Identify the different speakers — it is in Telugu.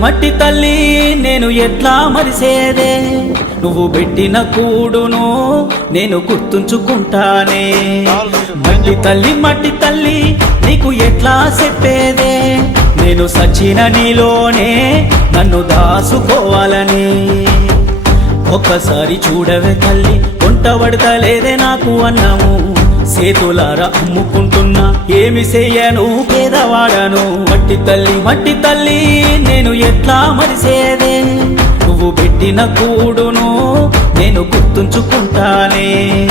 Speaker 1: మట్టి తల్లి నేను ఎట్లా మరిసేదే? నువ్వు పెట్టిన కూడును నేను గుర్తుంచుకుంటానే. మట్టి తల్లి మట్టి తల్లి నీకు ఎట్లా చెప్పేదే? నేను సచిన నీలోనే నన్ను దాసుకోవాలని ఒక్కసారి చూడవే తల్లి వంట పడతలేదే నాకు అన్నము. చేతులారా అమ్ముకుంటున్నా. ఏమి చెయ్యను పేదవాడను. మట్టి తల్లి మట్టి తల్లి నేను ఎట్లా మరిసేదే? నువ్వు పెట్టిన కూడును నేను గుర్తుంచుకుంటానే.